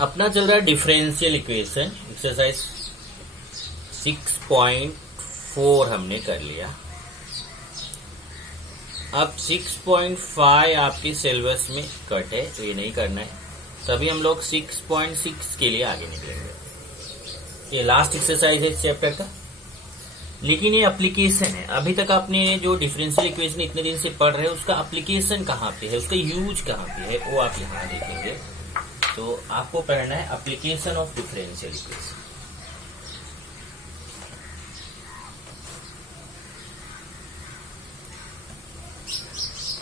अपना चल रहा है डिफरेंशियल इक्वेशन एक्सरसाइज 6.4 हमने कर लिया। अब 6.5 आपके सिलेबस में कट है तो ये नहीं करना है, तभी हम लोग 6.6 के लिए आगे निकलेंगे। ये लास्ट एक्सरसाइज है इस चैप्टर का, लेकिन ये एप्लीकेशन है। अभी तक आपने जो डिफरेंशियल इक्वेशन इतने दिन से पढ़ रहे हैं उसका एप्लीकेशन कहाँ पे है, उसका यूज कहाँ पे है, वो आप यहाँ देखेंगे। तो आपको पढ़ना है application of differential equation.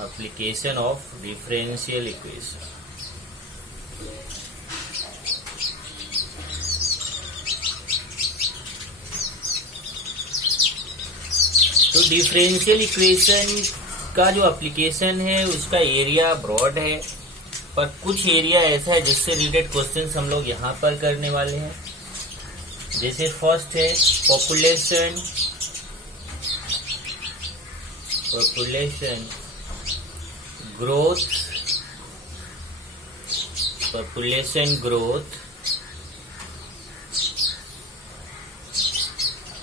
Application of differential equation. तो डिफरेंशियल इक्वेशन का जो एप्लीकेशन है उसका एरिया ब्रॉड है, पर कुछ एरिया ऐसा है जिससे रिलेटेड क्वेश्चंस हम लोग यहाँ पर करने वाले हैं। जैसे फर्स्ट है population growth, population growth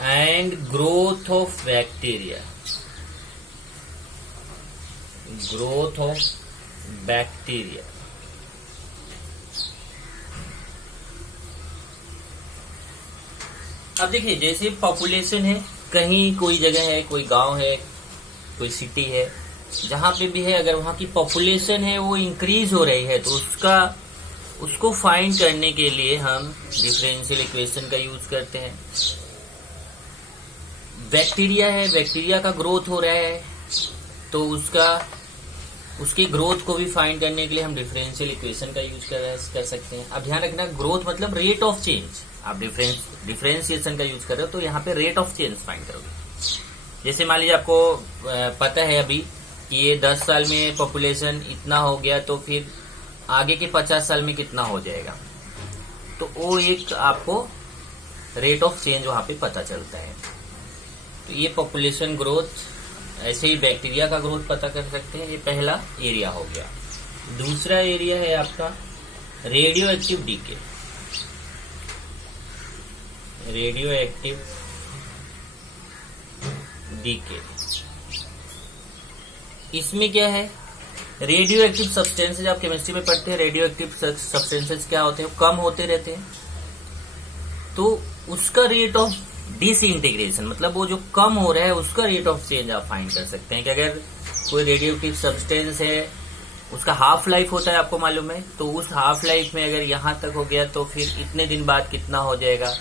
and growth of bacteria, growth of bacteria. अब देखिए, जैसे पॉपुलेशन है, कहीं कोई जगह है, कोई गांव है, कोई सिटी है, जहां पे भी है, अगर वहां की पॉपुलेशन है वो इंक्रीज हो रही है तो उसको फाइंड करने के लिए हम डिफरेंशियल इक्वेशन का यूज करते हैं। बैक्टीरिया है, बैक्टीरिया का ग्रोथ हो रहा है तो उसकी ग्रोथ को भी फाइंड करने के लिए हम डिफरेंशियल इक्वेशन का यूज कर सकते हैं। अब ध्यान रखना, ग्रोथ मतलब रेट ऑफ चेंज। आप डिफरेंशिएशन का यूज कर रहे हो तो यहाँ पे रेट ऑफ चेंज फाइंड करोगे। जैसे मान लीजिए आपको पता है अभी कि ये 10 साल में पॉपुलेशन इतना हो गया, तो फिर आगे के 50 साल में कितना हो जाएगा, तो वो एक आपको रेट ऑफ चेंज वहां पे पता चलता है। तो ये पॉपुलेशन ग्रोथ, ऐसे ही बैक्टीरिया का ग्रोथ पता कर सकते हैं। ये पहला एरिया हो गया। दूसरा एरिया है आपका radio active decay. Radio active decay, इसमें क्या है, रेडियो एक्टिव सब्सटेंसेज आप केमिस्ट्री में पढ़ते हैं। रेडियो एक्टिव सब्सटेंसेज क्या होते हैं, कम होते रहते हैं, तो उसका रेट ऑफ डिसइंटीग्रेशन मतलब वो जो कम हो रहा है उसका रेट ऑफ चेंज आप फाइंड कर सकते हैं। कि अगर कोई रेडियो एक्टिव सब्सटेंस है, उसका हाफ लाइफ होता है, आपको मालूम है, तो उस हाफ लाइफ में अगर यहां तक हो गया तो फिर इतने दिन बाद कितना हो जाएगा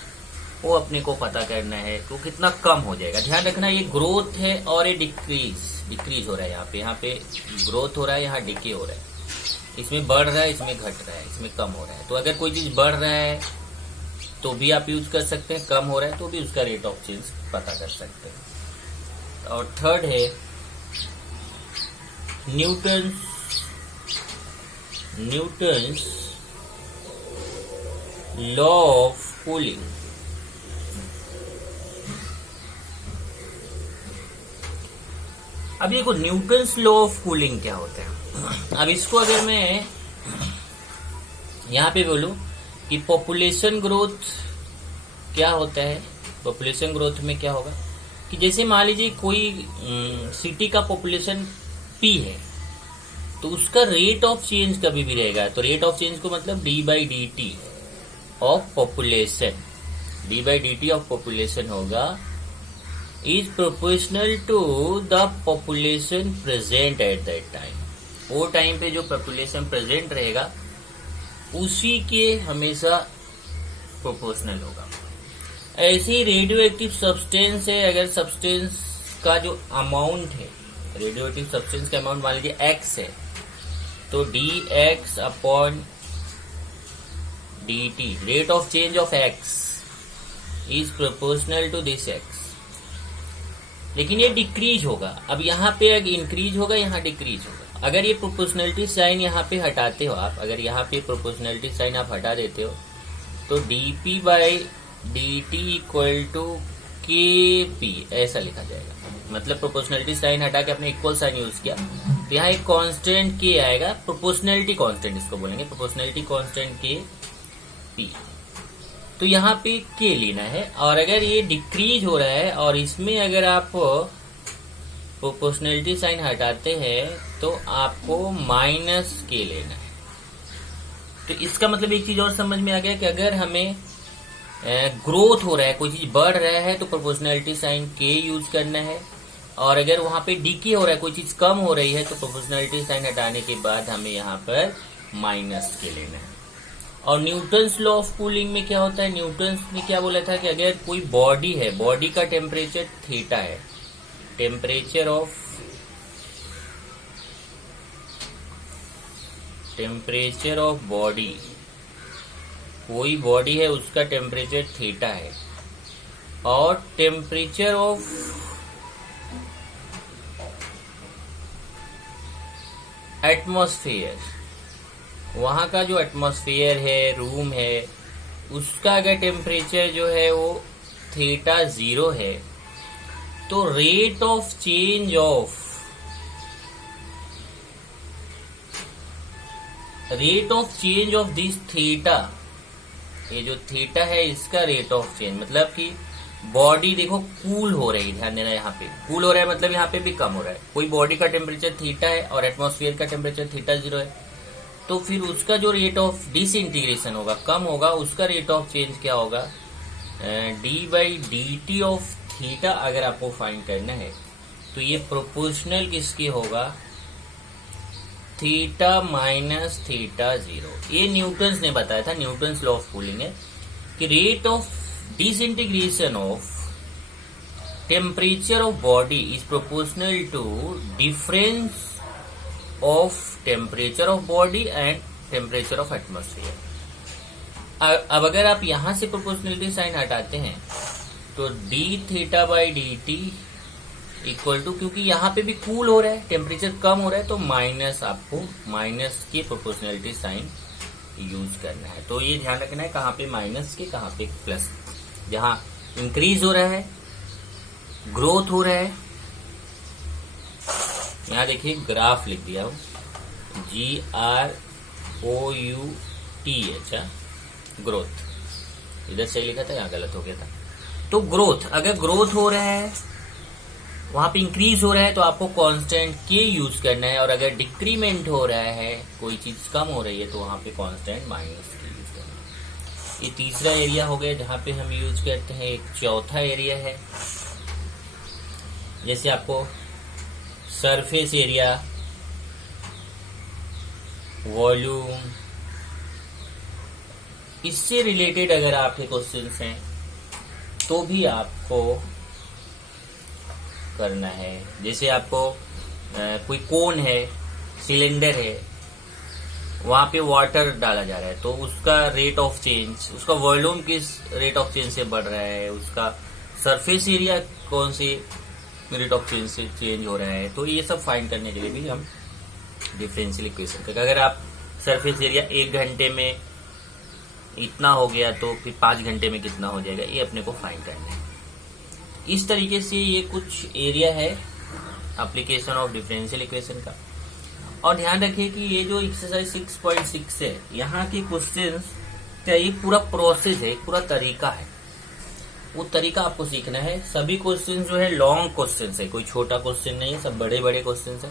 वो अपने को पता करना है, तो कितना कम हो जाएगा। ध्यान रखना, ये ग्रोथ है और ये डिक्रीज हो रहा है। यहाँ पे ग्रोथ हो रहा है, यहाँ डिके हो रहा है। इसमें बढ़ रहा है, इसमें घट रहा है, इसमें कम हो रहा है। तो अगर कोई चीज बढ़ रहा है तो भी आप यूज कर सकते हैं, कम हो रहा है तो भी उसका रेट ऑफ चेंज पता कर सकते हैं। और थर्ड है न्यूटन्स लॉ ऑफ कूलिंग। अब देखो, न्यूटन्स लॉ ऑफ कूलिंग क्या होता है। अब इसको अगर मैं यहाँ पे बोलूं कि पॉपुलेशन ग्रोथ क्या होता है, पॉपुलेशन ग्रोथ में क्या होगा कि जैसे मान लीजिए कोई सिटी का पॉपुलेशन P है, तो उसका रेट ऑफ चेंज कभी भी रहेगा। तो रेट ऑफ चेंज को मतलब d/dt of population, d/dt of population होगा is proportional to the population present at that time. वो टाइम पे जो पॉपुलेशन प्रेजेंट रहेगा उसी के हमेशा प्रोपोर्शनल होगा। ऐसे ही रेडियो एक्टिव सब्सटेंस है, अगर सब्सटेंस का जो अमाउंट है, रेडियो एक्टिव सब्सटेंस का अमाउंट मान लीजिए x है, तो dx upon dt, rate of change of x is proportional to this x। लेकिन ये डिक्रीज होगा। अब यहाँ पे अगर इंक्रीज होगा, यहाँ डिक्रीज होगा। अगर ये प्रोपोर्शनलिटी साइन यहाँ पे हटाते हो आप, अगर यहाँ पे प्रोपोर्शनलिटी साइन आप हटा देते हो तो dp/dt इक्वल टू kp ऐसा लिखा जाएगा। मतलब प्रोपोर्शनलिटी साइन हटा के आपने इक्वल साइन यूज किया तो यहाँ एक कांस्टेंट के आएगा, प्रोपोर्शनलिटी कांस्टेंट इसको बोलेंगे, प्रोपोर्शनलिटी कांस्टेंट के पी। तो यहाँ पे के लेना है, और अगर ये डिक्रीज हो रहा है और इसमें अगर आप प्रोपोर्शनलिटी साइन हटाते हैं तो आपको माइनस के लेना है। तो इसका मतलब एक चीज और समझ में आ गया कि अगर हमें ग्रोथ हो रहा है, कोई चीज बढ़ रहा है, तो प्रोपोर्शनलिटी साइन के यूज करना है, और अगर वहां पे डिके हो रहा है, कोई चीज कम हो रही है, तो प्रोपोर्शनलिटी साइन हटाने के बाद हमें यहाँ पर माइनस के लेना है। और न्यूटन्स लॉ ऑफ कूलिंग में क्या होता है, न्यूटन्स ने क्या बोला था कि अगर कोई बॉडी है, बॉडी का टेम्परेचर थीटा है, टेम्परेचर ऑफ बॉडी, कोई बॉडी है उसका टेम्परेचर थीटा है, और टेम्परेचर ऑफ एटमॉस्फेयर, वहां का जो एटमॉस्फेयर है, रूम है, उसका अगर टेम्परेचर जो है वो थीटा 0 है, तो rate of change of this theta, ये जो थीटा है इसका रेट ऑफ चेंज, मतलब कि बॉडी देखो कूल हो रही है, ध्यान देना, यहाँ पे कूल हो रहा है मतलब यहाँ पे भी कम हो रहा है। कोई बॉडी का टेम्परेचर थीटा है और एटमॉस्फेयर का टेम्परेचर थीटा 0 है, तो फिर उसका जो रेट ऑफ डिसइंटीग्रेशन होगा, कम होगा, उसका रेट ऑफ चेंज क्या होगा, d/dt ऑफ थीटा। अगर आपको फाइंड करना है तो ये प्रोपोर्शनल किसके होगा, थीटा माइनस थीटा 0। ये न्यूटन्स ने बताया था, न्यूटन्स लॉ ऑफ कूलिंग है कि rate of disintegration of temperature of body is proportional to difference of temperature of body and temperature of atmosphere. अब अगर आप यहां से प्रोपोर्शनलिटी साइन हटाते हैं तो d theta by d t equal to, क्योंकि यहाँ पे भी कूल हो रहा है, टेम्परेचर कम हो रहा है, तो माइनस, आपको माइनस के प्रोपोर्शनलिटी साइन यूज करना है। तो ये ध्यान रखना है कहाँ पे माइनस के, कहाँ पे प्लस। जहां इंक्रीज हो रहा है, ग्रोथ हो रहा है, यहाँ देखिए ग्राफ लिख दिया हूं, GROUTH, ग्रोथ। इधर सही लिखा था, यहाँ गलत हो गया था। तो ग्रोथ, अगर ग्रोथ हो रहा है, वहां पे इंक्रीज हो रहा है, तो आपको कांस्टेंट के यूज करना है, और अगर डिक्रीमेंट हो रहा है, कोई चीज कम हो रही है, तो वहां पे कांस्टेंट माइनस के यूज करना है। ये तीसरा एरिया हो गया जहां पे हम यूज करते हैं। एक चौथा एरिया है, जैसे आपको सरफेस एरिया, वॉल्यूम, इससे रिलेटेड अगर आपके क्वेश्चंस हैं तो भी आपको करना है। जैसे आपको कोई कोन है, सिलेंडर है, वहां पे वाटर डाला जा रहा है, तो उसका रेट ऑफ चेंज, उसका वॉल्यूम किस रेट ऑफ चेंज से बढ़ रहा है, उसका सरफेस एरिया कौन सी रेट ऑफ चेंज से चेंज हो रहा है। तो ये सब फाइंड करने के लिए भी हम डिफरेंशियल इक्वेशन का, अगर आप सरफेस एरिया 1 घंटे में इतना हो गया तो फिर 5 घंटे में कितना हो जाएगा, ये अपने को फाइंड करना है। इस तरीके से ये कुछ एरिया है एप्लीकेशन ऑफ डिफरेंशियल इक्वेशन का। और ध्यान रखिए कि ये जो एक्सरसाइज 6.6 है, यहाँ के क्वेश्चंस का एक पूरा प्रोसेस है, एक पूरा तरीका है, वो तरीका आपको सीखना है। सभी क्वेश्चन जो है लॉन्ग क्वेश्चन है, कोई छोटा क्वेश्चन नहीं है, सब बड़े बड़े क्वेश्चन है।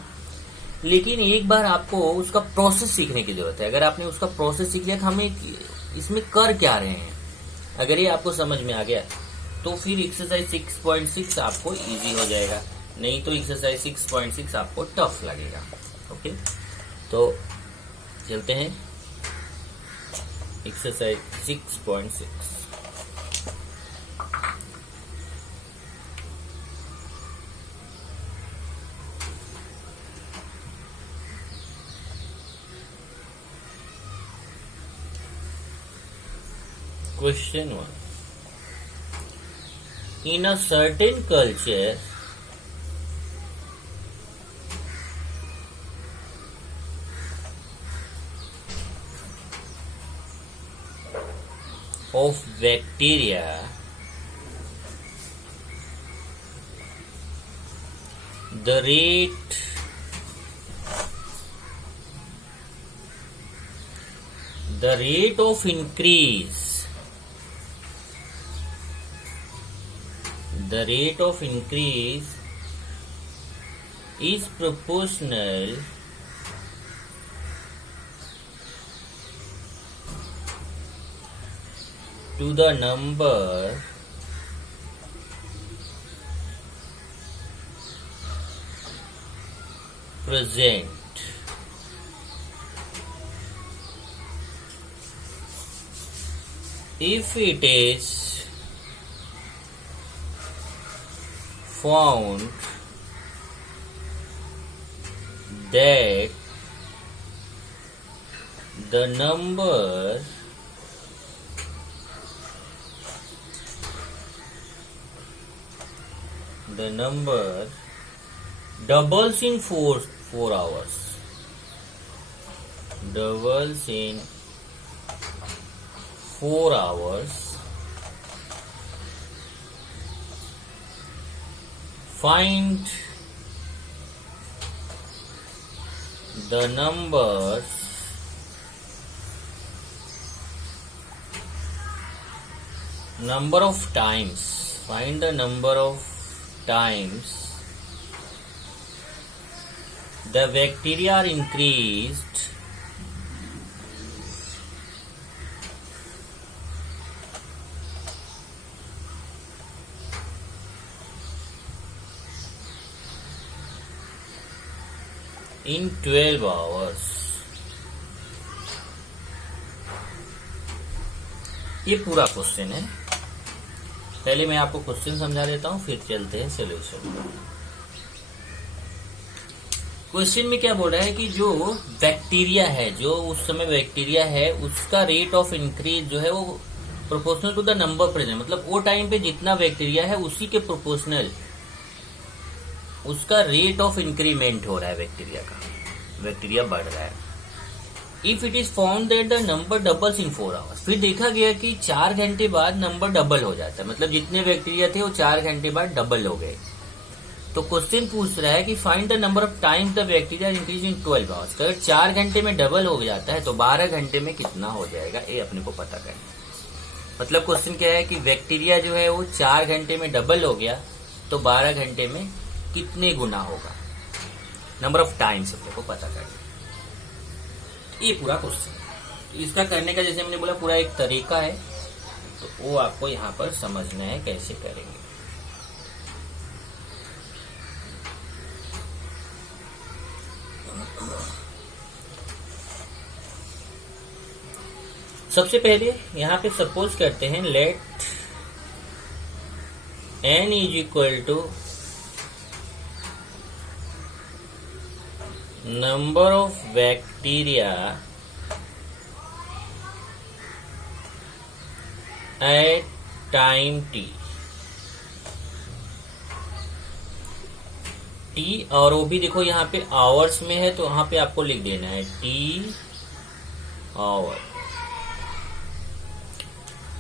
लेकिन एक बार आपको उसका प्रोसेस सीखने की जरूरत है। अगर आपने उसका प्रोसेस सीख लिया कि हमें इसमें कर क्या रहे हैं, अगर ये आपको समझ में आ गया तो फिर एक्सरसाइज 6.6 आपको इजी हो जाएगा, नहीं तो एक्सरसाइज 6.6 आपको टफ लगेगा। ओके, तो चलते हैं exercise 6.6। Question 1. In a certain culture, of bacteria, the the rate of increase is proportional to the number present. If it is found that the number doubles in 4 hours, find the number of times the bacteria are increased in 12 hours. ये पूरा question है। पहले मैं आपको question समझा देता हूं, फिर चलते हैं सॉल्यूशन। क्वेश्चन में क्या बोल रहा है कि जो बैक्टीरिया है, जो उस समय बैक्टीरिया है, उसका रेट ऑफ इंक्रीज जो है वो proportional to the number present, मतलब वो टाइम पे जितना बैक्टीरिया है उसी के प्रोपोर्शनल उसका रेट ऑफ इंक्रीमेंट हो रहा है बैक्टीरिया बढ़ रहा है। If it is found that the number doubles in 4 hours, फिर देखा गया कि 4 घंटे बाद नंबर डबल हो जाता है, मतलब जितने बैक्टीरिया थे वो 4 घंटे बाद डबल हो गए। तो क्वेश्चन पूछ रहा है कि find the number of times the bacteria increase in 12 hours. अगर 4 घंटे में डबल हो जाता है तो 12 घंटे में कितना हो जाएगा, ये अपने को पता करना। मतलब क्वेश्चन क्या है कि बैक्टीरिया जो है वो 4 घंटे में डबल हो गया तो 12 घंटे में कितने गुना होगा, नंबर ऑफ टाइम्स अपने को पता करना। ये पूरा क्वेश्चन, इसका करने का जैसे मैंने बोला पूरा एक तरीका है, तो वो आपको यहाँ पर समझना है कैसे करेंगे। सबसे पहले यहाँ पे सपोज करते हैं let n is equal to number of bacteria at time t, और वो भी देखो यहाँ पे आवर्स में है तो यहाँ पे आपको लिख देना है t आवर।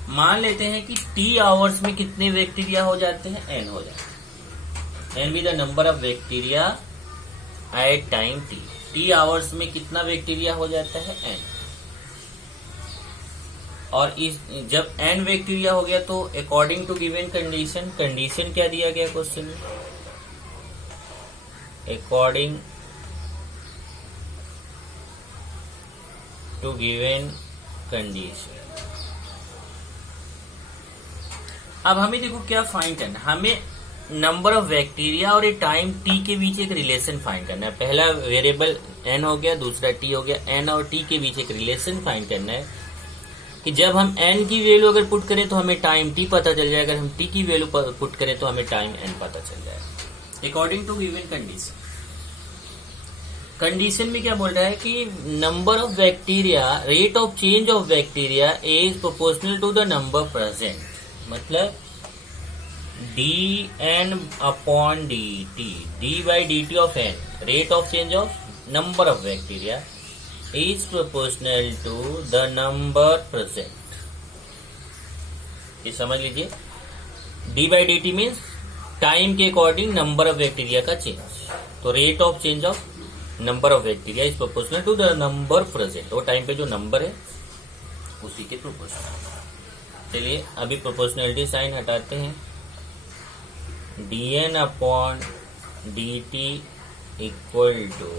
मान लेते हैं कि t आवर्स में कितने बैक्टीरिया हो जाते हैं, n हो जाते हैं। n be the number of bacteria at time t hours में कितना बैक्टीरिया हो जाता है, n। और इस जब n बैक्टीरिया हो गया तो अकॉर्डिंग टू गिवन कंडीशन क्या दिया गया क्वेश्चन में, अकॉर्डिंग टू गिवन कंडीशन। अब हमें देखो क्या फाइंड करना, हमें नंबर ऑफ बैक्टीरिया और एक टाइम t के बीच एक रिलेशन फाइंड करना है। पहला वेरिएबल n हो गया, दूसरा t हो गया, n और t के बीच एक रिलेशन फाइंड करना है कि जब हम n की वैल्यू अगर पुट करें तो हमें टाइम t पता चल जाएगा, अगर हम t की वैल्यू पुट करें तो हमें टाइम n पता चल जाएगा according to given condition. Condition में क्या बोल रहा है कि number of bacteria, rate of change of bacteria is proportional to the number present, मतलब dn upon dt, d by dt of n, rate of change of number of bacteria is proportional to the number present। ये समझ लीजिए, d by dt means time के according number of bacteria का change, तो rate of change of number of bacteria is proportional to the number present, वो time पे जो number है उसी के प्रोपोर्शनल। चलिए अभी प्रोपोर्शनलिटी साइन हटाते हैं। dn upon dt equal to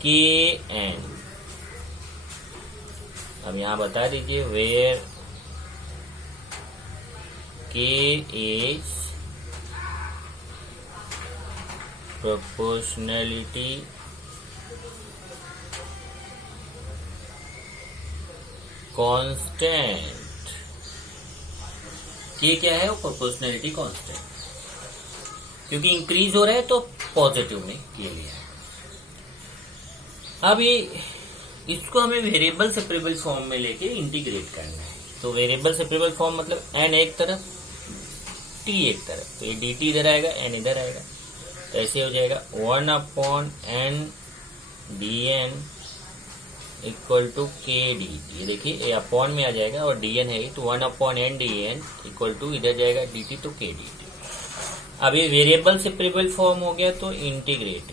kn। अब यहां बता दीजिए where k is proportionality constant. ये क्या है? वो प्रोपोर्शनलिटी कांस्टेंट, क्योंकि इंक्रीज हो रहा है तो पॉजिटिव में ये लिया है। अब ये इसको हमें वेरिएबल सेपरेबल फॉर्म में लेके इंटीग्रेट करना है। तो वेरिएबल सेपरेबल फॉर्म मतलब n एक तरफ t एक तरफ, तो ये dt इधर आएगा n इधर आएगा, तो ऐसे हो जाएगा 1 upon n dn equal to k d t. ये देखिए ये अपॉन में आ जाएगा और dn है तो 1 upon n dn equal to इधर जाएगा dt तो के डी टी। अब ये वेरिएबल सेपरेबल फॉर्म हो गया तो इंटीग्रेट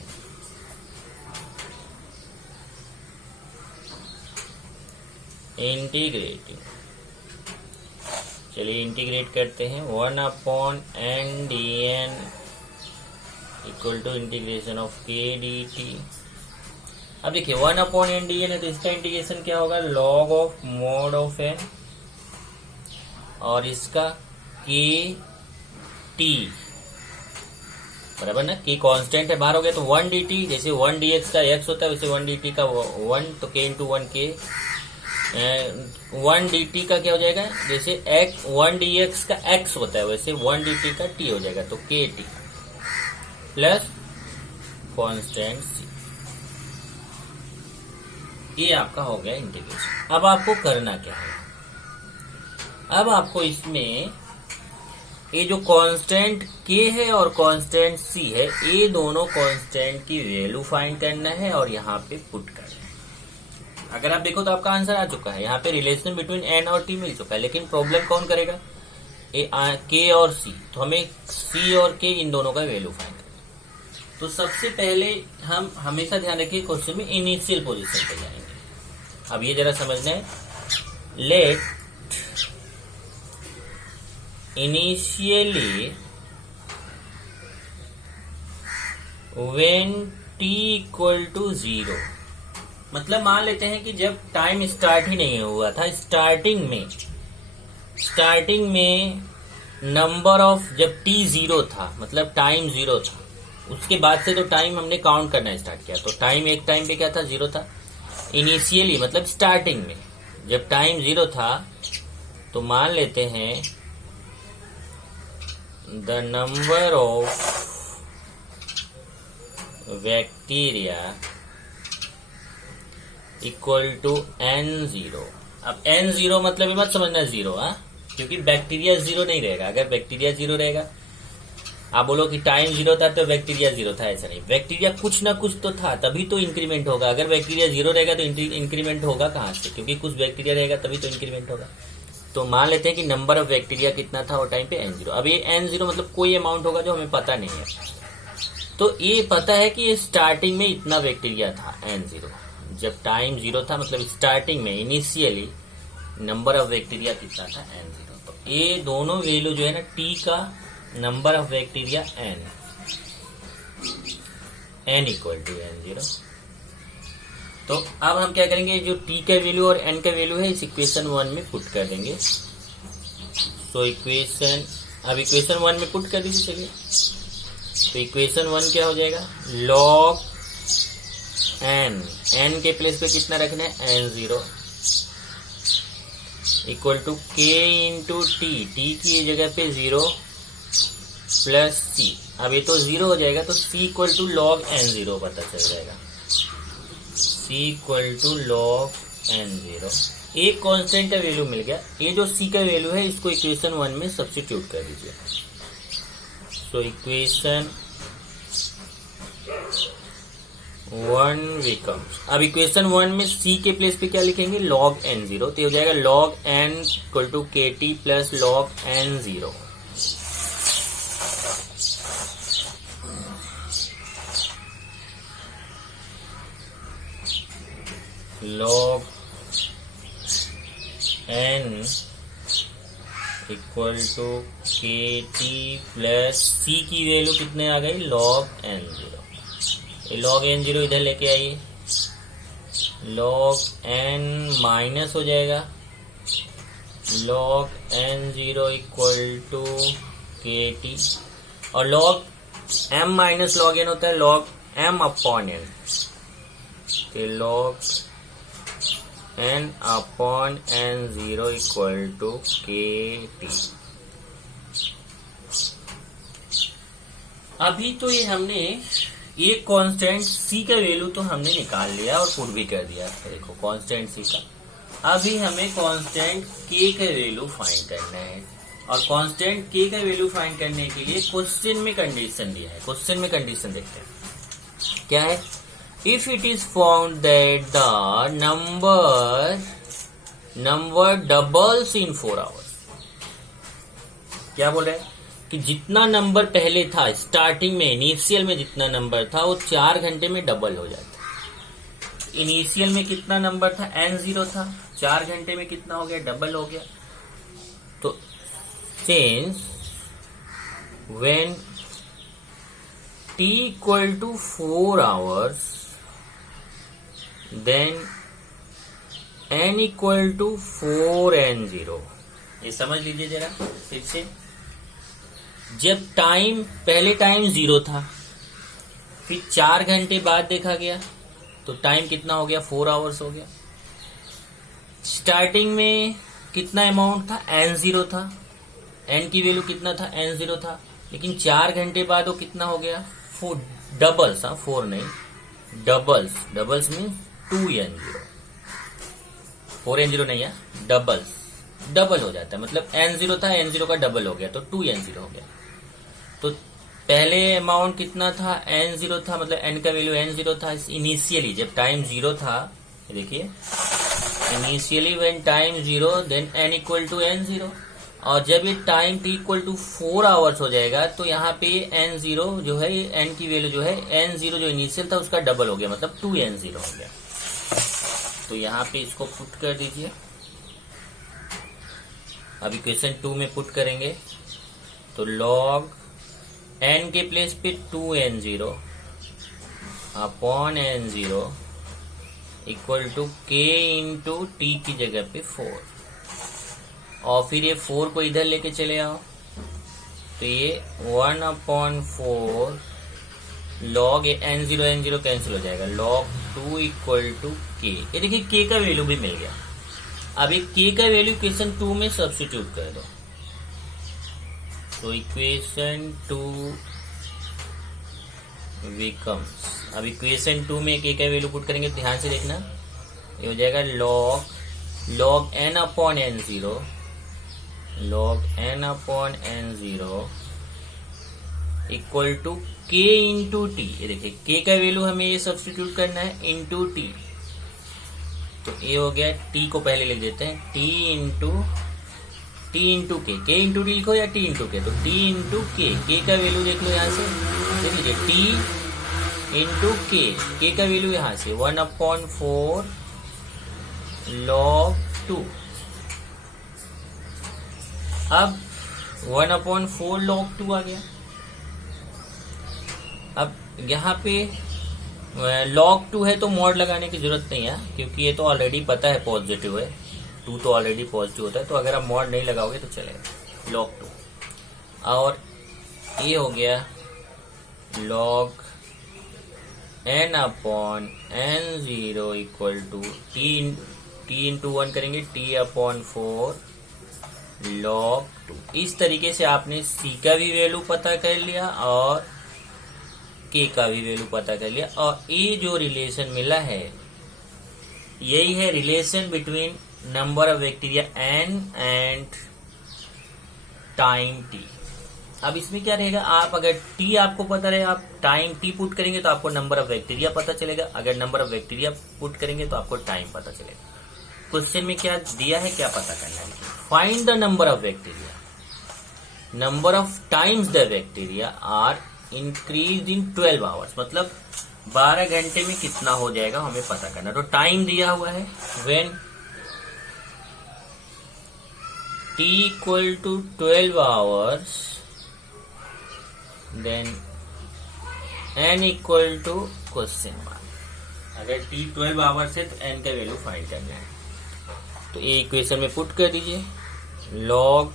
इंटीग्रेटिंग। चलिए इंटीग्रेट करते हैं। 1 upon n dn equal to integration of k d t. अब देखिए 1 अपॉन n dn है तो इसका इंटीग्रेशन क्या होगा? Log of mode of n और इसका के टी बराबर ना, के कांस्टेंट है बाहर हो गया तो 1 dt, जैसे 1 dx का x होता है वैसे 1 dt का 1 तो k इंटू 1 k। 1 dt का क्या हो जाएगा? जैसे 1 dx का x होता है वैसे 1 dt का t हो जाएगा तो के टी प्लस कांस्टेंट c। ये आपका हो गया इंटीग्रेशन। अब आपको करना क्या है? अब आपको इसमें ये जो कांस्टेंट k है और कांस्टेंट c है, ये दोनों कांस्टेंट की वैल्यू फाइंड करना है और यहाँ पे पुट करना है। अगर आप देखो तो आपका आंसर आ चुका है। यहाँ पे रिलेशन बिटवीन n और t मिल चुका है, लेकिन प्रॉब्लम कौन करेगा? k और c। तो हमें c और k इन दोनों का वैल्यू फाइंड करना है। तो सबसे पहले हम हमेशा ध्यान रखिए क्वेश्चन में इनिशियल पोजीशन पे जाएंगे। अब ये जरा समझना है। Let initially when t equal to 0, मतलब मान लेते हैं कि जब टाइम स्टार्ट ही नहीं हुआ था, स्टार्टिंग में नंबर ऑफ जब t 0 था मतलब टाइम 0 था, उसके बाद से तो टाइम हमने काउंट करना स्टार्ट किया तो टाइम एक टाइम पे क्या था? 0 था। इनिशियली मतलब स्टार्टिंग में जब टाइम 0 था तो मान लेते हैं the number of bacteria equal to n0। अब n0 मतलब ये मत समझना 0, क्योंकि बैक्टीरिया 0 नहीं रहेगा। अगर बैक्टीरिया 0 रहेगा, आप बोलो कि टाइम 0 था तो बैक्टीरिया 0 था, ऐसा नहीं। बैक्टीरिया कुछ ना कुछ तो था, तभी तो इंक्रीमेंट होगा। अगर बैक्टीरिया 0 रहेगा तो इंक्रीमेंट होगा कहाँ से? क्योंकि कुछ बैक्टीरिया रहेगा तभी तो इंक्रीमेंट होगा। तो मान लेते हैं कि नंबर ऑफ बैक्टीरिया कितना था और टाइम पे n0। अब ये n0 मतलब कोई अमाउंट होगा जो हमें पता नहीं है। तो ये पता है कि ये स्टार्टिंग में इतना बैक्टीरिया था n0। जब टाइम 0 था मतलब स्टार्टिंग में इनिशियली नंबर ऑफ बैक्टीरिया कितना था? n0। तो ये दोनों वैल्यू जो है ना, t का number of bacteria n equal to n0। तो अब हम क्या करेंगे? जो t का वैल्यू और n का वैल्यू है इस इक्वेशन 1 में पुट कर देंगे। तो इक्वेशन 1 में पुट कर दीजिए। चलिए तो इक्वेशन 1 क्या हो जाएगा? लॉग n के प्लेस पे कितना रखना है? n0 equal to k into t की जगह पे 0 प्लस c। अब ये तो 0 हो जाएगा तो c equal to log n0 पता चल जाएगा। c equal to log n0। एक कांस्टेंट का वैल्यू मिल गया। ये जो c का वैल्यू है इसको इक्वेशन 1 में सब्स्टिट्यूट कर दीजिए। सो इक्वेशन 1 बिकम्स, अब इक्वेशन 1 में c के प्लेस पे क्या लिखेंगे? Log n0। तो ये हो जाएगा log n equal to k t plus log n0। Log n equal to k t plus c की वैल्यू कितने आ गई, log n zero. Log n zero इधर लेके आइए, लॉग एन माइनस हो जाएगा, log n zero equal to k t, और log m minus log n होता है लॉग एम अपॉन एन, तो log n upon n zero equal to k t. अभी तो ये हमने एक कांस्टेंट सी का वैल्यू तो हमने निकाल लिया और पुट भी कर दिया, देखो कांस्टेंट सी का। अभी हमें कांस्टेंट के का वैल्यू फाइंड करना है, और कांस्टेंट के का वैल्यू फाइंड करने के लिए क्वेश्चन में कंडीशन दिया है। क्वेश्चन में कंडीशन देखते हैं क्या है। If it is found that the number doubles in 4 hours, क्या बोल रहे हैं कि जितना नंबर पहले था स्टार्टिंग में, इनिशियल में जितना नंबर था वो 4 घंटे में डबल हो जाता। इनिशियल में कितना नंबर था, n0 था, 4 घंटे में कितना हो गया, डबल हो गया। तो since when t equal to 4 hours then n equal to 4n0, ये समझ लीजिए जरा फिर से। जब टाइम पहले टाइम 0 था, फिर 4 घंटे बाद देखा गया तो टाइम कितना हो गया, 4 आवर्स हो गया। स्टार्टिंग में कितना अमाउंट था, n0 था, n की वैल्यू कितना था, n0 था, लेकिन 4 घंटे बाद वो कितना हो गया, 4 डबल्स, 4 नहीं doubles, doubles mean 2n0, 4n0 नहीं है, डबल्स, डबल हो जाता है, मतलब n0 था, n0 का डबल हो गया तो 2n0 हो गया। तो पहले अमाउंट कितना था, n0 था, मतलब n का वैल्यू n0 था इनिशियली जब टाइम 0 था। देखिए initially when time 0 then n equal to n0, और जब ये time t equal to 4 hours हो जाएगा तो यहाँ पे n0 जो है, n की वैल्यू जो है, n0 जो इनिशियल था उसका डबल हो गया, मतलब 2n0 हो गया। तो यहाँ पे इसको पुट कर दीजिए। अभी क्वेश्चन 2 में पुट करेंगे तो log n के प्लेस पे 2n0 upon n0 equal to k into t की जगह पे 4, और फिर ये 4 को इधर लेके चले आओ तो ये 1/4 log n0 n0 कैंसिल हो जाएगा, log 2 इक्वल टू k। ये देखिए k का वैल्यू भी मिल गया। अब एक k का वैल्यू इक्वेशन 2 में सब्स्टिट्यूट कर दो, तो इक्वेशन 2 बिकम्स, अब इक्वेशन 2 में k का वैल्यू पुट करेंगे, ध्यान से देखना, ये हो जाएगा log n upon n0, log n upon n0 equal to k into t. ये देखिए k का वैल्यू हमें ये सब्स्टिट्यूट करना है इंटू टी, तो ये हो गया, t को पहले लिख देते हैं, t इंटू के, k इंटू टी लिखो या t इंटू के, तो t इंटू k का वैल्यू देख लो यहाँ से, देख लीजिए t इंटू k का वैल्यू यहाँ से 1/4 log 2। अब 1/4 log 2 आ गया। अब यहाँ पे log 2 है तो मॉड लगाने की जरूरत नहीं है, क्योंकि ये तो ऑलरेडी पता है पॉजिटिव है, 2 तो ऑलरेडी पॉजिटिव होता है, तो अगर आप मॉड नहीं लगाओगे तो चलेगा log 2। और ये हो गया log n upon n0 equal to t into 1 करेंगे, t अपॉन 4 log 2। इस तरीके से आपने c का भी वैल्यू पता कर लिया और k का भी वैल्यू पता कर लिया, और ये जो रिलेशन मिला है यही है relation between number of bacteria n and time t। अब इसमें क्या रहेगा, आप अगर t आपको पता रहे, आप टाइम t पुट करेंगे तो आपको नंबर ऑफ बैक्टीरिया पता चलेगा, अगर नंबर ऑफ बैक्टीरिया पुट करेंगे तो आपको टाइम पता चलेगा। क्वेश्चन में क्या दिया है, क्या पता करना है, find the number of bacteria, number of times the bacteria are increase in 12 hours, मतलब 12 घंटे में कितना हो जाएगा हमें पता करना। तो टाइम दिया हुआ है when t equal to 12 hours, then n equal to question mark. अगर t 12 आवर्स है तो n का वैल्यू फाइंड करना है, तो ये इक्वेशन में पुट कर दीजिए। log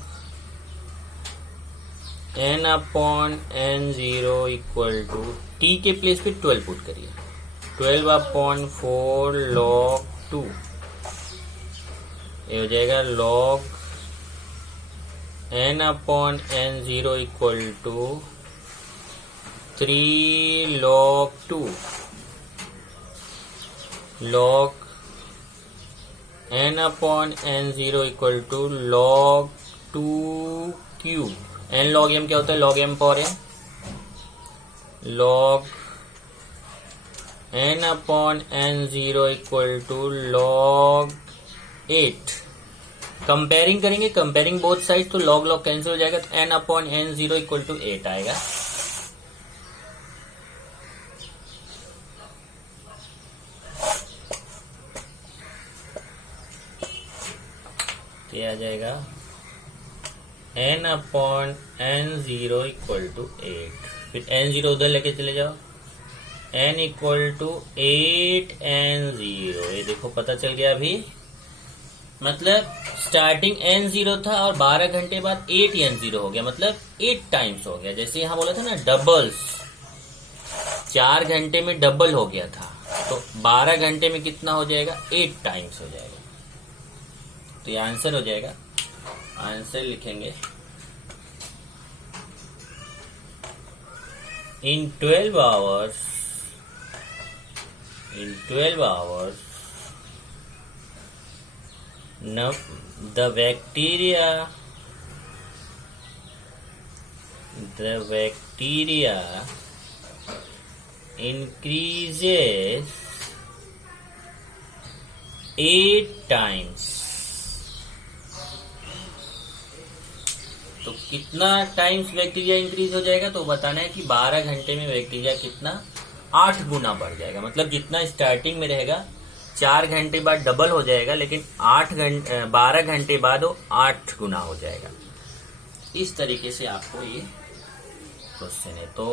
n upon n0 equal to t के प्लेस पे 12 पुट करिए, 12 अपॉन 4 log 2, ये हो जाएगा log n upon n0 equal to 3 log 2 log n upon n0 equal to log 2 cube. n log m क्या होता है? log m power n, log n upon n0 equal to log 8। Comparing करेंगे, comparing both side, तो log log cancel हो जाएगा, तो n upon n0 equal to 8 आएगा। ये आ जाएगा n upon n0 equal to 8, फिर n0 उधर लेके चले जाओ, n इक्वल टू 8 n0। ये देखो पता चल गया अभी, मतलब स्टार्टिंग n0 था और 12 घंटे बाद 8 n0 हो गया, मतलब 8 टाइम्स हो गया। जैसे यहाँ बोला था ना डबल्स, 4 घंटे में डबल हो गया था, तो 12 घंटे में कितना हो जाएगा? 8 टाइम्स हो जाएगा। तो ये आंसर हो जाएगा। आंसर लिखेंगे इन 12 hours, the bacteria increases 8 times। तो कितना टाइम्स बैक्टीरिया इंक्रीज हो जाएगा? तो बताना है कि 12 घंटे में बैक्टीरिया कितना 8 गुना बढ़ जाएगा। मतलब जितना स्टार्टिंग में रहेगा 4 घंटे बाद डबल हो जाएगा, लेकिन 12 घंटे बाद वो 8 गुना हो जाएगा। इस तरीके से आपको ये क्वेश्चन है। तो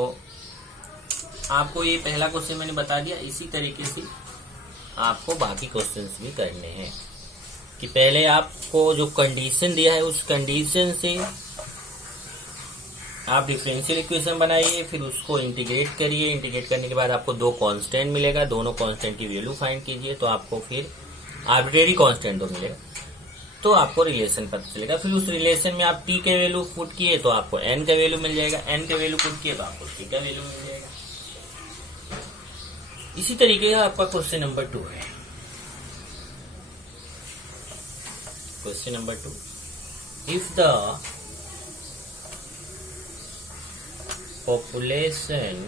आपको ये पहला क्वेश्चन मैंने बता दिया, इसी तरीके से आपको बाकी क्वेश्चंस भी करने हैं कि पहले आपको जो कंडीशन दिया है उस कंडीशन से आप डिफरेंशियल इक्वेशन बनाइए, फिर उसको इंटीग्रेट करिए। इंटीग्रेट करने के बाद आपको 2 कांस्टेंट मिलेगा, दोनों कांस्टेंट की वैल्यू फाइंड कीजिए, तो आपको फिर आर्बिट्रेरी कांस्टेंट 2 मिलेगा, तो आपको रिलेशन पता चलेगा। फिर उस रिलेशन में आप t के वैल्यू पुट किए तो आपको n का वैल्यू मिल जाएगा, n का वैल्यू पुट किए तो आपको t का वैल्यू मिल जाएगा। इसी तरीके का आपका क्वेश्चन नंबर 2 है। Question number 2, if the population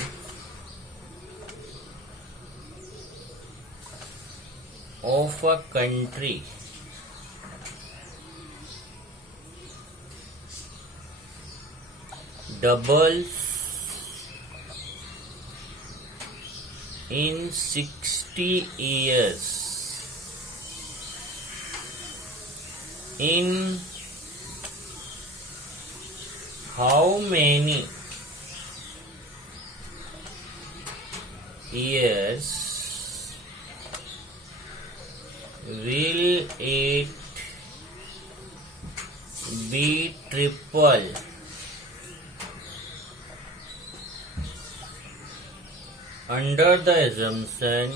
of a country doubles in 60 years, in how many years will it be triple? Under the assumption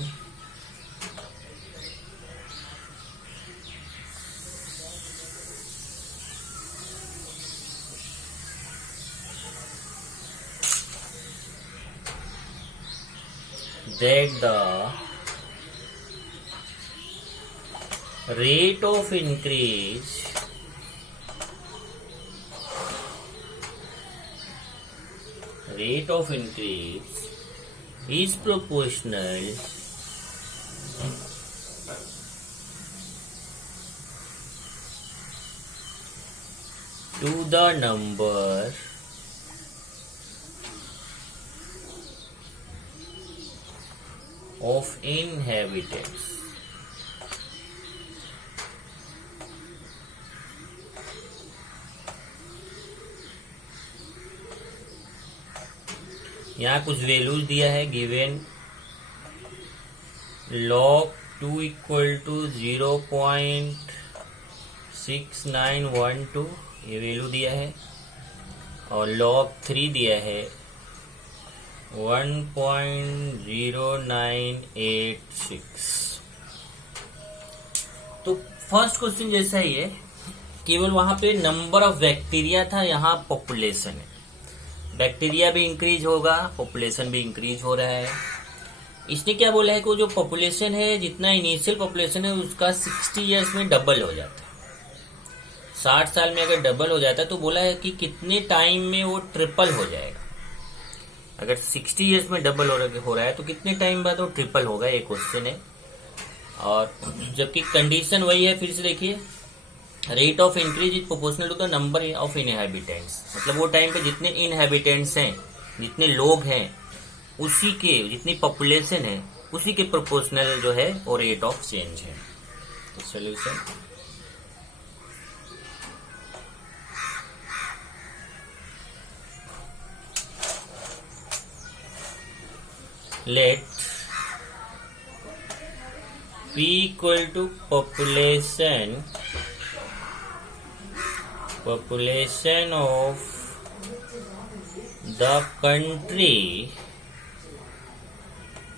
that the rate of increase is proportional to the number of inhabitants. यहाँ कुछ values दिया है given log 2 equal to 0.6912 ये value दिया है और log 3 दिया है 1.0986। तो फर्स्ट क्वेश्चन जैसा ही है, केवल वहां पे नंबर ऑफ बैक्टीरिया था, यहाँ पॉपुलेशन है। बैक्टीरिया भी इंक्रीज होगा, पॉपुलेशन भी इंक्रीज हो रहा है। इसने क्या बोला है कि जो पॉपुलेशन है, जितना इनिशियल पॉपुलेशन है उसका 60 इयर्स में डबल हो जाता है। 60 साल में अगर डबल हो जाता है तो बोला है कि कितने टाइम में वो ट्रिपल हो जाएगा। अगर 60 इयर्स में डबल हो रहा है तो कितने टाइम बाद वो ट्रिपल होगा, ये क्वेश्चन है। और जबकि कंडीशन वही है, फिर से देखिए, rate of increase is proportional to the number of inhabitants. मतलब वो टाइम पे जितने इनहैबिटेंट्स हैं, जितने लोग हैं, उसी के जितनी पॉपुलेशन है उसी के प्रोपोर्शनल जो है वो रेट ऑफ चेंज है। तो solution let P equal to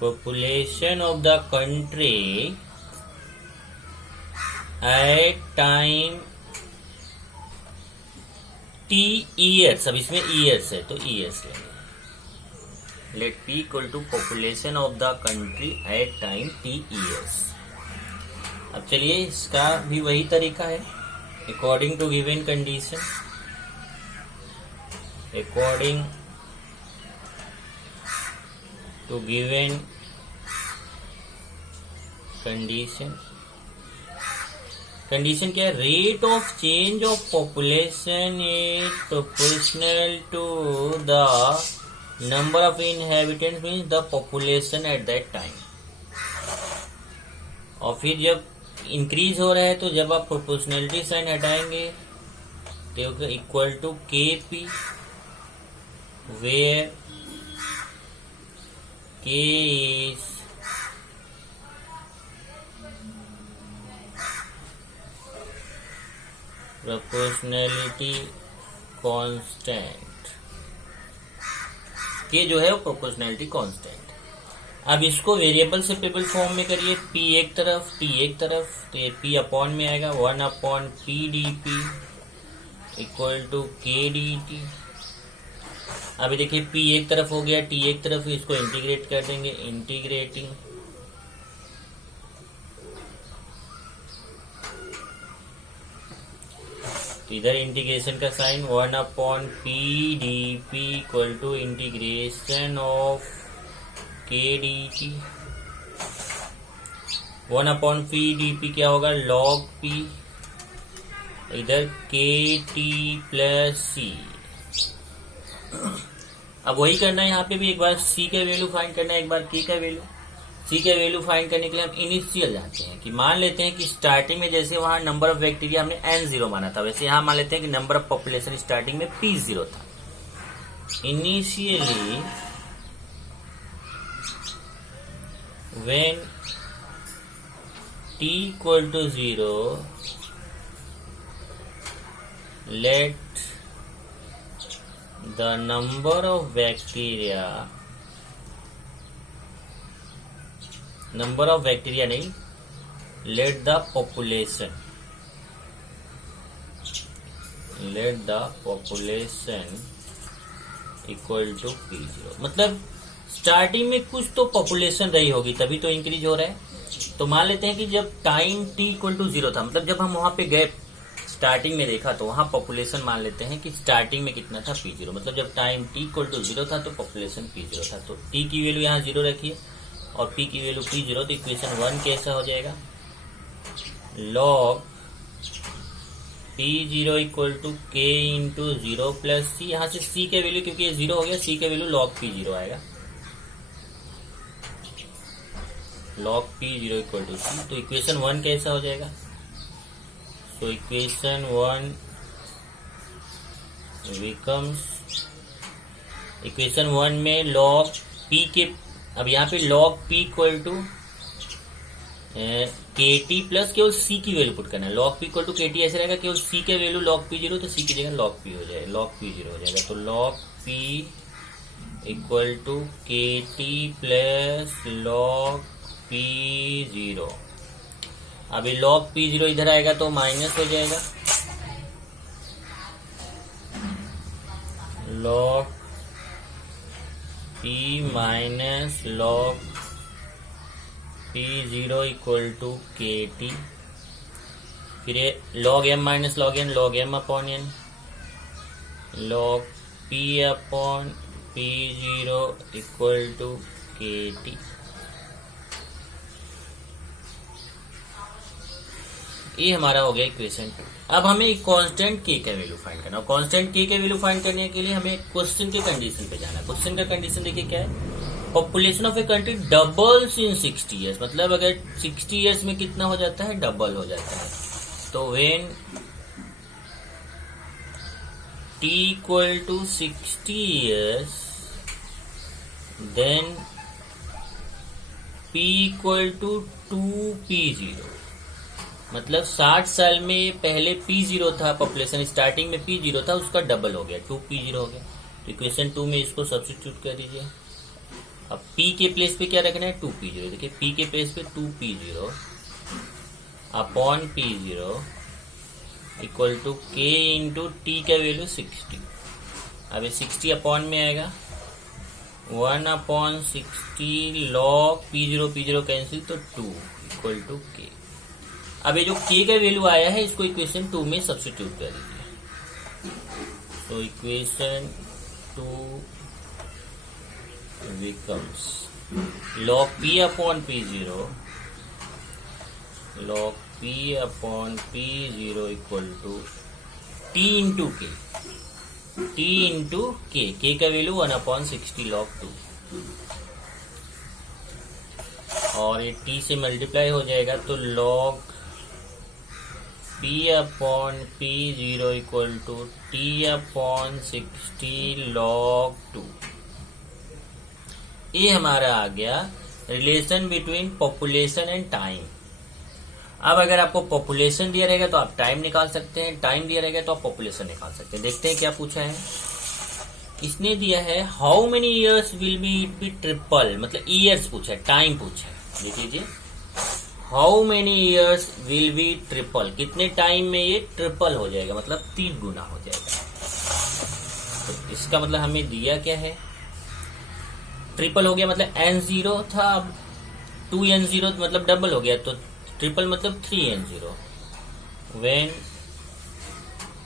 population of the country at time t years। अब इसमें years है तो years लेंगे। Let P equal to population of the country at time t years। अब चलिए, इसका भी वही तरीका है, according to given condition. According to given condition क्या है? Rate of change of population is proportional to the number of inhabitants means the population at that time. और फिर जब इंक्रीज हो रहा है तो जब आप प्रोपोर्शनलिटी साइन हटाएंगे तो equal to KP, where K is proportionality constant। K जो है वो प्रोपोर्शनलिटी कांस्टेंट। अब इसको वेरिएबल से पेबल फॉर्म में करिए, P एक तरफ T एक तरफ, तो ये P अपॉन में आएगा 1/PdP इक्वल टू KdT। अभी देखिए P एक तरफ हो गया, T एक तरफ, इसको इंटीग्रेट कर देंगे, इंटीग्रेटिंग तो इधर इंटीग्रेशन का sign 1/PdP equal to integration of KdT। 1/PdP क्या होगा? log P, इधर KT प्लस C। अब वही करना है यहाँ पे भी, एक बार C का वैल्यू फाइंड करना है, एक बार K का वैल्यू। C का वैल्यू फाइंड करने के लिए हम इनिशियल जाते हैं कि मान लेते हैं कि स्टार्टिंग में जैसे वहां नंबर ऑफ बैक्टीरिया हमने N0 माना था, वैसे यहाँ मान लेते हैं कि नंबर ऑफ पॉपुलेशन स्टार्टिंग में P0 था। Initially when t equal to 0 let the number of bacteria नहीं, let the population equal to P0। मतलब स्टार्टिंग में कुछ तो पॉपुलेशन रही होगी तभी तो इंक्रीज हो रहा है। तो मान लेते हैं कि जब टाइम t इक्वल टू 0 था, मतलब जब हम वहां पे गए स्टार्टिंग में देखा तो वहां पॉपुलेशन मान लेते हैं कि स्टार्टिंग में कितना था, P0। मतलब जब टाइम t इक्वल टू 0 था तो पॉपुलेशन P0 था। तो t की वैल्यू यहाँ 0 रखिए और p की वैल्यू P0, तो इक्वेशन 1 कैसा हो जाएगा? log P0 equal to K into 0 plus C। यहाँ से C के वैल्यू, क्योंकि ये 0 हो गया, C के वैल्यू log P0 आएगा, log P0 equal to C। तो इक्वेशन 1 कैसा हो जाएगा? तो इक्वेशन 1 becomes इक्वेशन 1 में लॉग पी के, अब यहाँ पे log p equal to k t plus केवल सी की वैल्यू पुट करना है। Log p equal to k T ऐसे रहेगा, केवल सी के वैल्यू लॉग पी जीरो, तो सी की जगह लॉग पी हो जाएगा, लॉग पी जीरो हो जाएगा। तो log p equal to k t plus log p zero. अभी लॉग पी जीरो इधर आएगा तो माइनस हो जाएगा, log p minus log p zero equal to k t, फिर log m minus log m upon n, log p upon p zero equal to k t. ये हमारा हो गया इक्वेशन 2। अब हमें कांस्टेंट के का वैल्यू फाइंड करना है। कांस्टेंट के का वैल्यू फाइंड करने के लिए हमें क्वेश्चन के कंडीशन पे जाना है। क्वेश्चन का कंडीशन देखिए क्या है, population of a country doubles in 60 years, मतलब अगर 60 ईयर्स में कितना हो जाता है, डबल हो जाता है। तो when t equal to 60 years then p equal to 2p0, मतलब 60 साल में पहले p0 था, पॉपुलेशन स्टार्टिंग में p0 था, उसका डबल हो गया, 2p0 हो गया। तो इक्वेशन 2 में इसको सब्स्टिट्यूट कर दीजिए। अब p के प्लेस पे क्या रखना है, 2p0। देखिए p के प्लेस पे 2p0 upon p0 equal to k into t का वैल्यू 60। अब 60 अपॉन में आएगा 1 अपॉन 60 लॉग p0 कैंसिल, तो 2 इक्वल टू k। अब ये जो k का वैल्यू आया है इसको इक्वेशन 2 में सब्स्टिट्यूट कर दीजिए। तो equation 2 becomes log p upon p0 log p upon p0 equal to t into k, t into k, k का वैल्यू 1 upon 60 log 2, और ये t से मल्टीप्लाई हो जाएगा तो log p upon p0 equal to t upon 60 log 2। ये हमारा आ गया relation between population and time. अब अगर आपको पॉपुलेशन दिया रहेगा तो आप टाइम निकाल सकते हैं, टाइम दिया रहेगा तो आप पॉपुलेशन निकाल सकते हैं। देखते हैं क्या पूछा है। इसने दिया है how many years will be triple, मतलब ईयर्स पूछा है, टाइम पूछा है। देख लीजिए how many years will be triple, कितने टाइम में ये ट्रिपल हो जाएगा, मतलब 3 गुना हो जाएगा। तो इसका मतलब हमें दिया क्या है, ट्रिपल हो गया मतलब n0 था, अब 2n0 मतलब डबल हो गया, तो ट्रिपल मतलब 3n0। When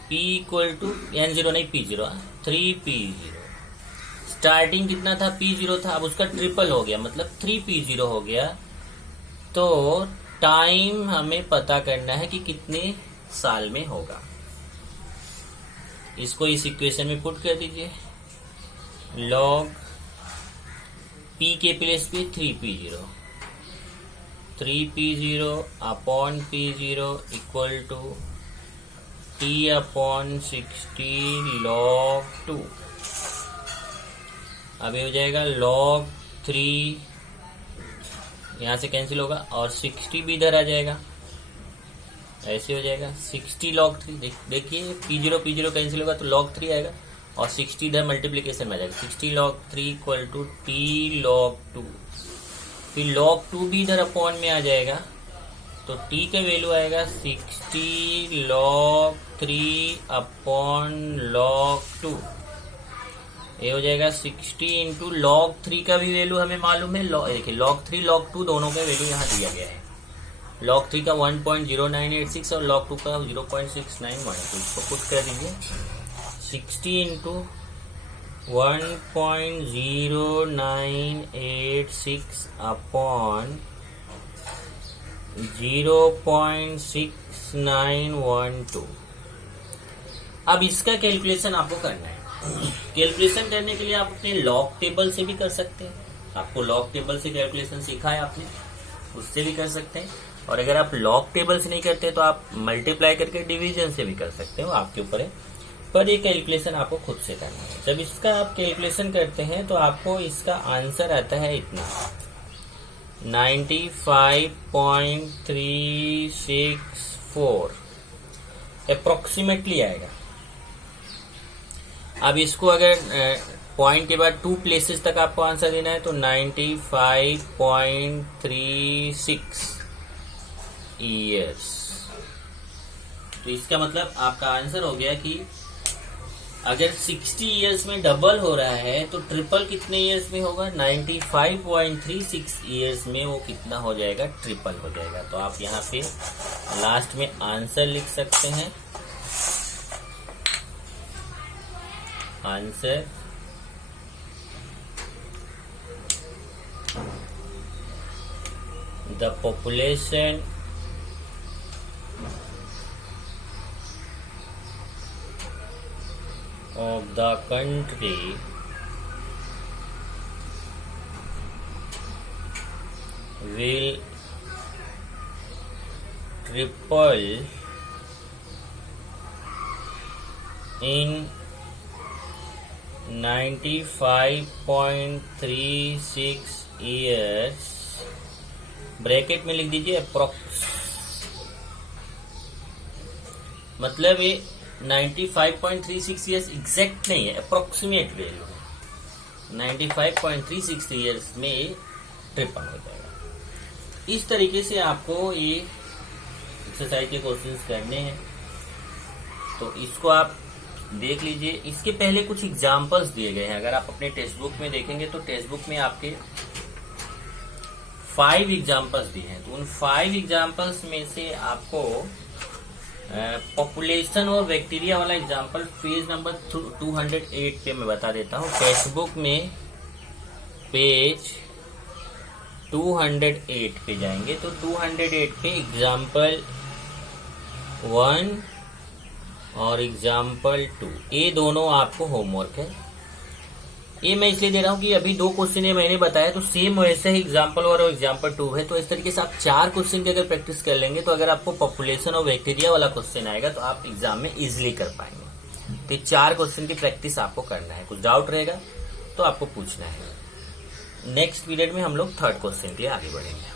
p equal to n0 नहीं p0, 3p0। स्टार्टिंग कितना था, p0 था, अब उसका ट्रिपल हो गया मतलब 3p0 हो गया। तो टाइम हमें पता करना है कि कितने साल में होगा। इसको इस इक्वेशन में पुट कर दीजिए। लॉग p के प्लेस पे 3p0 upon p0 equal to t upon 60 log 2। अब ये हो जाएगा log 3, यहां से कैंसिल होगा और 60 भी इधर आ जाएगा, ऐसे हो जाएगा 60 log 3। देखिए p0 कैंसिल होगा तो log 3 आएगा और 60 इधर मल्टीप्लीकेशन में आ जाएगा, 60 log 3 equal to t log 2। फिर log 2 भी इधर अपॉन में आ जाएगा तो t का वैल्यू आएगा 60 log 3 अपॉन log 2। ये हो जाएगा 60 इंटू log 3 का भी वैल्यू हमें मालूम है। देखिए log 3 log 2 दोनों का वैल्यू यहाँ दिया गया है। log 3 का 1.0986 और log 2 का 0.6912। इसको पुट कर दीजिए। 60 इंटू 1.0986 अपॉन 0.6912। अब इसका कैलकुलेशन आपको करना है। कैलकुलेशन करने के लिए आप अपने लॉग टेबल से भी कर सकते हैं। आपको लॉग टेबल से कैलकुलेशन सीखा है आपने, उससे भी कर सकते हैं। और अगर आप लॉग टेबल से नहीं करते तो आप मल्टीप्लाई करके डिवीजन से भी कर सकते हो, आपके ऊपर है। पर ये कैलकुलेशन आपको खुद से करना है। जब इसका आप कैलकुलेशन करते हैं तो आपको इसका आंसर आता है इतना 95.364 अप्रोक्सीमेटली आएगा। अब इसको अगर पॉइंट के बाद 2 प्लेसेस तक आपको आंसर देना है तो 95.36 ईयर्स। तो इसका मतलब आपका आंसर हो गया कि अगर 60 ईयर्स में डबल हो रहा है तो ट्रिपल कितने ईयर्स में होगा? 95.36 ईयर्स में वो कितना हो जाएगा? ट्रिपल हो जाएगा। तो आप यहाँ पे लास्ट में आंसर लिख सकते हैं। Answer the population of the country will triple in 95.36 years। Bracket में लिख दीजिए अप्रोक्स, मतलब ये 95.36 ईयर्स एग्जैक्ट नहीं है, अप्रोक्सीमेट वैल्यू है। 95.36 ईयर्स में ट्रिपल हो जाएगा। इस तरीके से आपको ये एक्सरसाइज के क्वेश्चंस करने हैं। तो इसको आप देख लीजिए। इसके पहले कुछ एग्जांपल्स दिए गए हैं। अगर आप अपने टेक्स्ट बुक में देखेंगे तो टेक्स्ट बुक में आपके 5 एग्जांपल्स दिए हैं। तो उन 5 एग्जांपल्स में से आपको पॉपुलेशन और बैक्टीरिया वाला एग्जांपल पेज नंबर 208 पे मैं बता देता हूँ। टेक्स्ट बुक में पेज 208 पे जाएंगे तो 208 पे एग्जांपल 1 और एग्जांपल 2 ये दोनों आपको होमवर्क है। ये मैं इसलिए दे रहा हूँ कि अभी 2 क्वेश्चन ये मैंने बताया तो सेम वैसे ही एग्जांपल 1 और एग्जांपल 2 है। तो इस तरीके से आप 4 क्वेश्चन की अगर प्रैक्टिस कर लेंगे तो अगर आपको पॉपुलेशन और बैक्टीरिया वाला क्वेश्चन आएगा तो आप एग्जाम में इजिली कर पाएंगे। तो 4 क्वेश्चन की प्रैक्टिस आपको करना है। कुछ डाउट रहेगा तो आपको पूछना है। नेक्स्ट पीरियड में हम लोग 3rd क्वेश्चन के लिए आगे बढ़ेंगे।